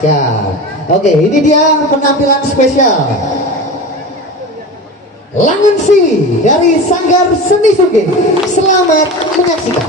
Ya, oke, ini dia penampilan spesial Langensi dari Sanggar Seni Sugih. Selamat menyaksikan.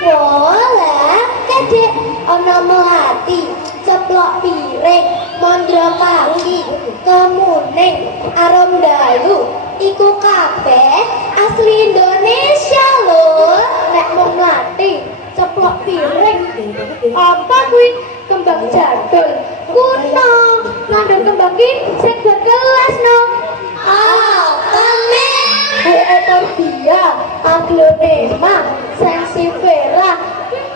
Boleh, kedek ono melati, ceplok piring, mondro kaki, kemuning, arom dalu, iku kabeh asli Indonesia lho. Nek mau melati, ceplok piring, apa kuwi kembang jadul, kuno, ngandung kembang ki sing buat kelas no. Euphorbia, aglonema, sensifera,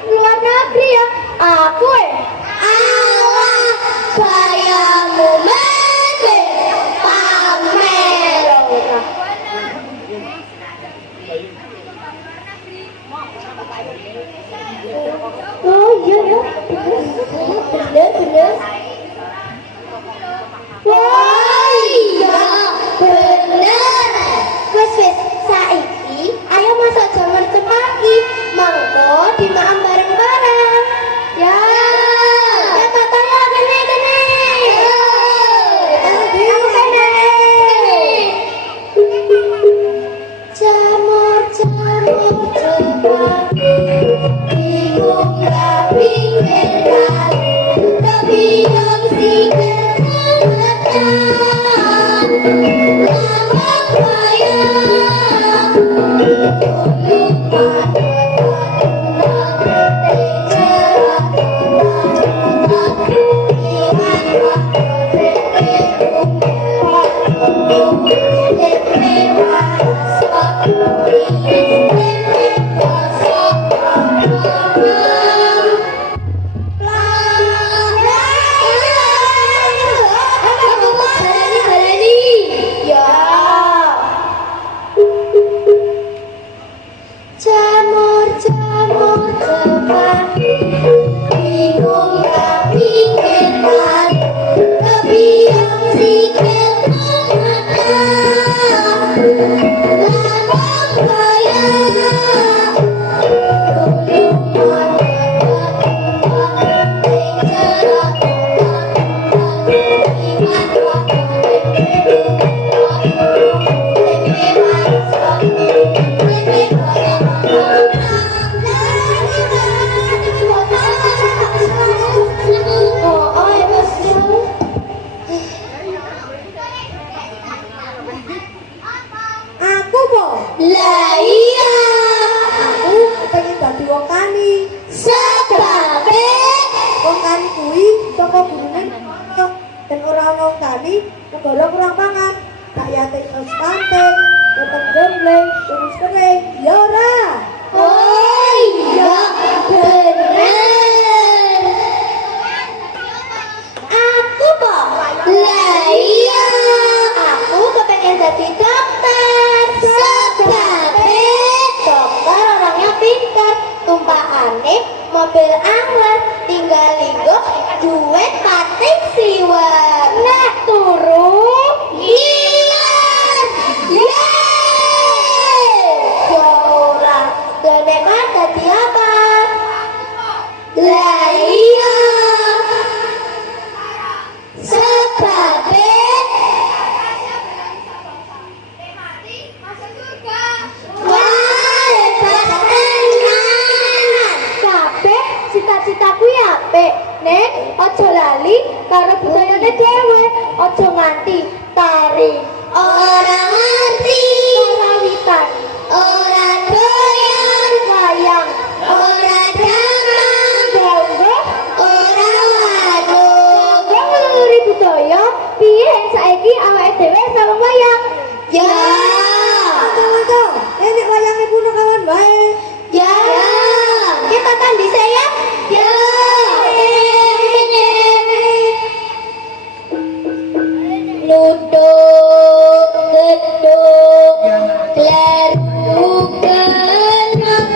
luar negeri ya. Aku alah bayamu mende pamer. Oh iya ya, bener. Wah iya bener. Wes saiki ayo masak jamur cemaki, mangko dimakan bareng-bareng. Ya. ora ono tani, negara kurang pangan. Rakyate terus stunting, potong gembleng, terus kering. Ya ora. Oh iya, bener. Aku kok. Lah iya, aku kepengen jadi dokter. Sebabnya dokter orangnya pintar, tumpakane mobil angler, tinggal linggo duit pating siwer. Nah turu gilas. Yeay. Ora, dene mah dadi apa? Lah iya. Sebabnya wah, hebat tenan. Kabeh cita-citaku ya apik. Nek aja lali karo budayane dhewe. Aja nganti tari ora ngerti, karawitan ora doyan, wayang ora jaman, donggo ora waduh. Donggo ngeluri budaya, piye saiki awake dhewe sawang wayang? Ya. Kanca-kanca, nek wayang ibu kawan bae. Ya. Kita kan bisa ya? Ya. Luduk geduk kleru genep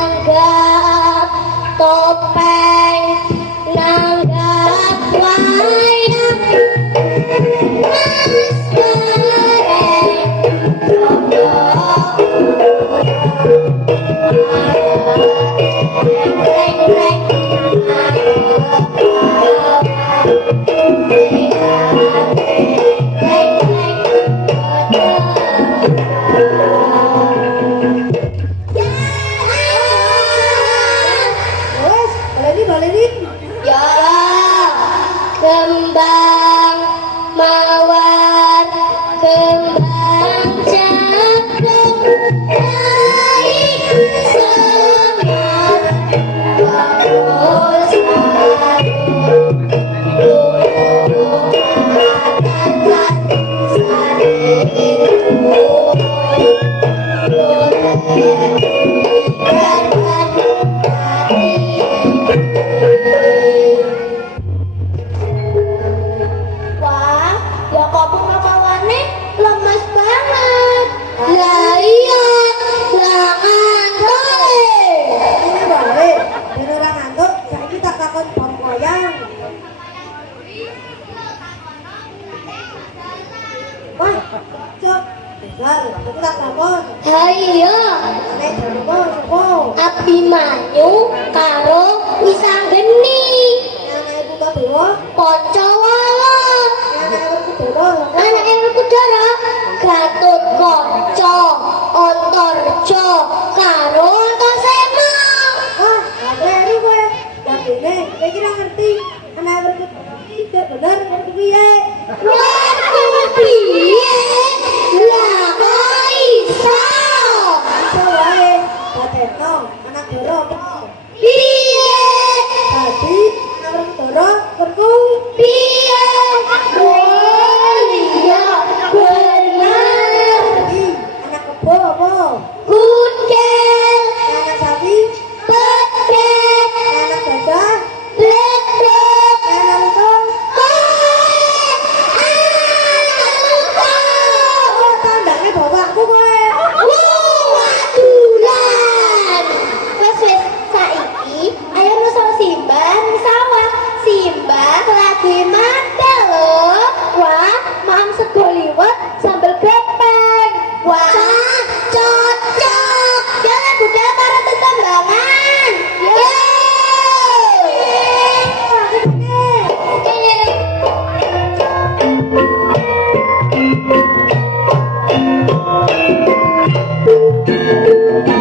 nanggap topeng, nanggap wayang, mas bareng Wes, baleni. ya kembang mawar, kembang cakung, naik semar, bagus wah, ya kok pengetahuannya lemes banget. Lah iya, lah ngantuk. Ini balik, ben ora ngantuk, saiki tak takon bab wayang. Wah, cok. Bentar, aku tak takon. Hayo, Nek jamumu sapa? Abimanyu karo Wisanggeni, Anak ibu Kadewa, Pancawawa, anak ibu Kudara. anak yang Kudara, Gatotkaca, Antarja karo Antasena. Wah, baru kowe. Dadene, kowe iki ra ngerti. Anak ibu Kudara iki bener ngerti piye? Waduh piye? Lah kok iso? Iso wae. Dadeno, anak Dara apa? Piye? Dadi anak ibu Kudara kerku. Piye? Oh iya, bener. Dadi anak kebo apa? Kudel, Anak sapi, bedek, anak gajah, bledok. anak lutung. Oh, tandane bapakku kowe. Wadulan. Wes saiki ayo nusa simbah sawah. Simbah lagi mandel lho. Thank you.